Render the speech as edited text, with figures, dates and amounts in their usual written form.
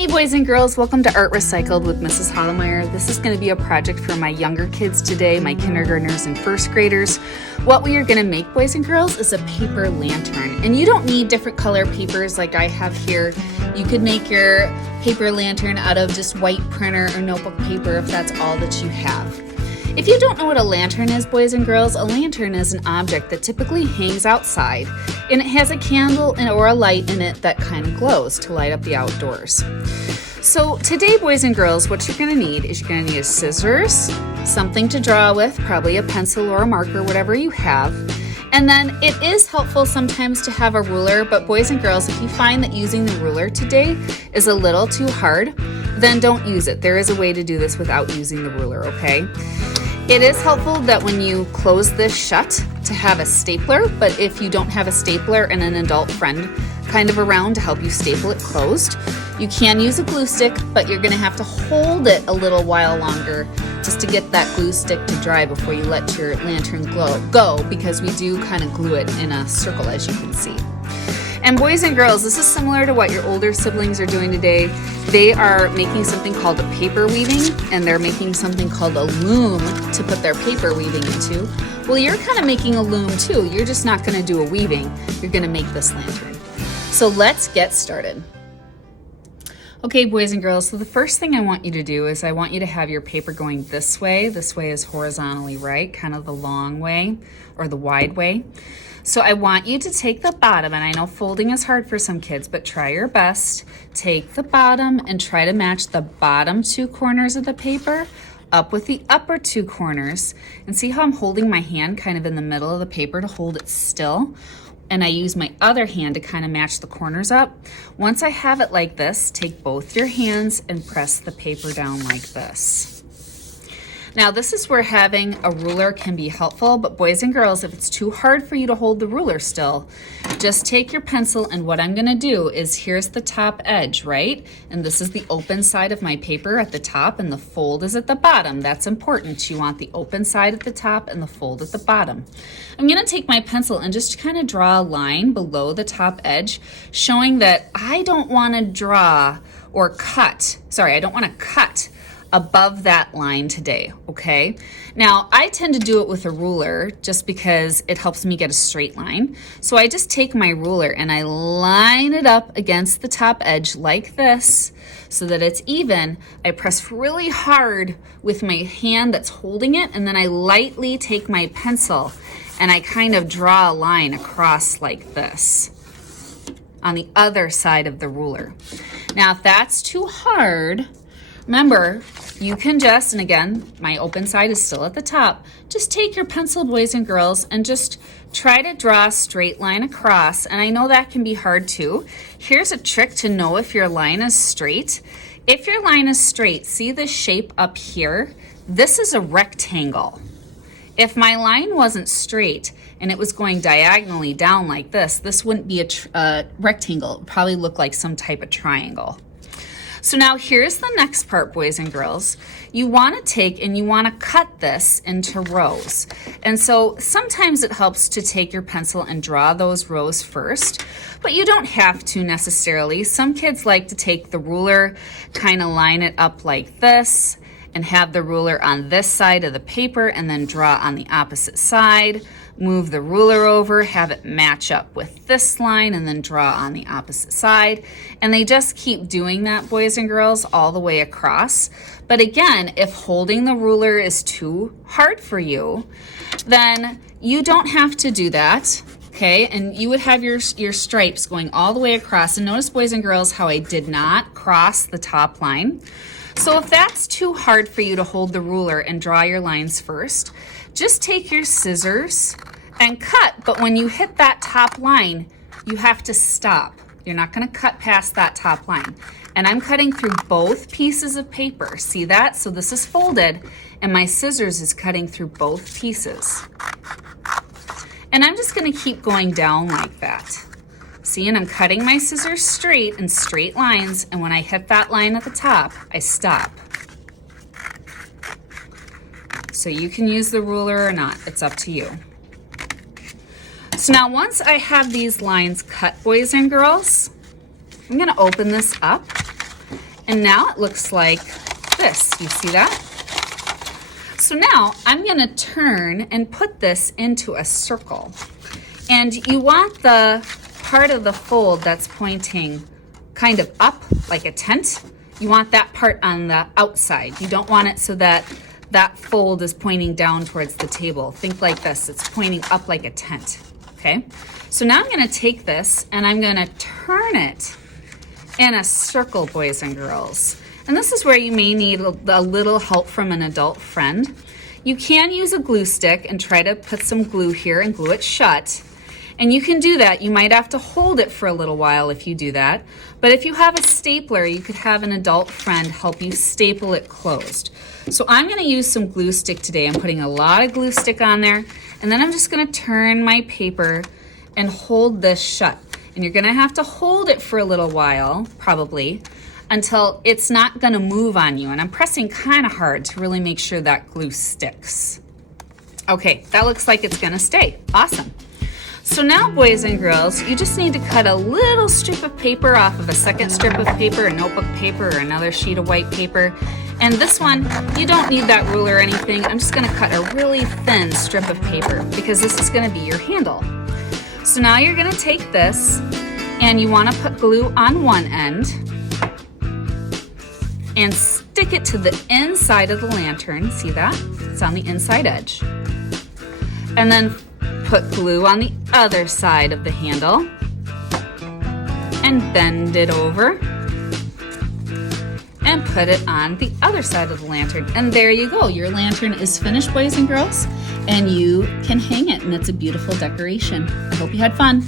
Hey boys and girls, welcome to Art Recycled with Mrs. Hollemeyer. This is going to be a project for my younger kids today, my kindergartners and first graders. What we are going to make, boys and girls, is a paper lantern. And you don't need different color papers like I have here. You could make your paper lantern out of just white printer or notebook paper if that's all that you have. If you don't know what a lantern is, boys and girls, a lantern is an object that typically hangs outside, and it has a candle or a light in it that kind of glows to light up the outdoors. So today, boys and girls, what you're going to need is you're going to need scissors, something to draw with, probably a pencil or a marker, whatever you have. And then it is helpful sometimes to have a ruler, but boys and girls, if you find that using the ruler today is a little too hard, then don't use it. There is a way to do this without using the ruler, okay? It is helpful that when you close this shut to have a stapler, but if you don't have a stapler and an adult friend kind of around to help you staple it closed, you can use a glue stick, but you're going to have to hold it a little while longer just to get that glue stick to dry before you let your lantern go, because we do kind of glue it in a circle, as you can see. And boys and girls, this is similar to what your older siblings are doing today. They are making something called a paper weaving, and they're making something called a loom to put their paper weaving into. Well, you're kind of making a loom too. You're just not going to do a weaving. You're going to make this lantern. So let's get started. Okay, boys and girls, so the first thing I want you to do is I want you to have your paper going this way. This way is horizontally right, kind of the long way or the wide way. So I want you to take the bottom, and I know folding is hard for some kids, but try your best. Take the bottom and try to match the bottom two corners of the paper up with the upper two corners. And see how I'm holding my hand kind of in the middle of the paper to hold it still? And I use my other hand to kind of match the corners up. Once I have it like this, take both your hands and press the paper down like this. Now this is where having a ruler can be helpful, but boys and girls, if it's too hard for you to hold the ruler still, just take your pencil, and what I'm gonna do is, here's the top edge, right? And this is the open side of my paper at the top, and the fold is at the bottom. That's important. You want the open side at the top and the fold at the bottom. I'm gonna take my pencil and just kind of draw a line below the top edge, showing that I don't wanna draw or cut, I don't wanna cut above that line today, okay? Now, I tend to do it with a ruler just because it helps me get a straight line. So I just take my ruler and I line it up against the top edge like this so that it's even. I press really hard with my hand that's holding it, and then I lightly take my pencil and I kind of draw a line across like this on the other side of the ruler. Now, if that's too hard, remember, you can just, and again, my open side is still at the top, just take your pencil, boys and girls, and just try to draw a straight line across. And I know that can be hard too. Here's a trick to know if your line is straight. If your line is straight, see the shape up here? This is a rectangle. If my line wasn't straight and it was going diagonally down like this wouldn't be a rectangle. It would probably look like some type of triangle. So now here's the next part, boys and girls. You want to take and you want to cut this into rows. And so sometimes it helps to take your pencil and draw those rows first, but you don't have to necessarily. Some kids like to take the ruler, kind of line it up like this, and have the ruler on this side of the paper and then draw on the opposite side. Move the ruler over, have it match up with this line, and then draw on the opposite side. And they just keep doing that, boys and girls, all the way across. But again, if holding the ruler is too hard for you, then you don't have to do that, okay? And you would have your stripes going all the way across. And notice, boys and girls, how I did not cross the top line. So if that's too hard for you to hold the ruler and draw your lines first, just take your scissors and cut, but when you hit that top line, you have to stop. You're not gonna cut past that top line. And I'm cutting through both pieces of paper. See that? So this is folded, and my scissors is cutting through both pieces. And I'm just gonna keep going down like that. See, and I'm cutting my scissors straight in straight lines, and when I hit that line at the top, I stop. So you can use the ruler or not, it's up to you. So now once I have these lines cut, boys and girls, I'm gonna open this up And now it looks like this. You see that? So now I'm going to turn and put this into a circle. And you want the part of the fold that's pointing kind of up like a tent. You want that part on the outside. You don't want it so that that fold is pointing down towards the table. Think like this. It's pointing up like a tent. Okay? So now I'm going to take this and I'm going to turn it in a circle, boys and girls. And this is where you may need a little help from an adult friend. You can use a glue stick and try to put some glue here and glue it shut. And you can do that. You might have to hold it for a little while if you do that. But if you have a stapler, you could have an adult friend help you staple it closed. So I'm going to use some glue stick today. I'm putting a lot of glue stick on there. And then I'm just going to turn my paper and hold this shut. And you're going to have to hold it for a little while, probably, until it's not going to move on you. And I'm pressing kind of hard to really make sure that glue sticks. Okay, that looks like it's going to stay. Awesome. So now, boys and girls, you just need to cut a little strip of paper off of a second strip of paper, a notebook paper, or another sheet of white paper. And this one, you don't need that ruler or anything. I'm just going to cut a really thin strip of paper because this is going to be your handle. So now you're going to take this and you want to put glue on one end and stick it to the inside of the lantern. See that? It's on the inside edge. And then put glue on the other side of the handle and bend it over and put it on the other side of the lantern. And there you go. Your lantern is finished, boys and girls, and you can hang it, and it's a beautiful decoration. I hope you had fun.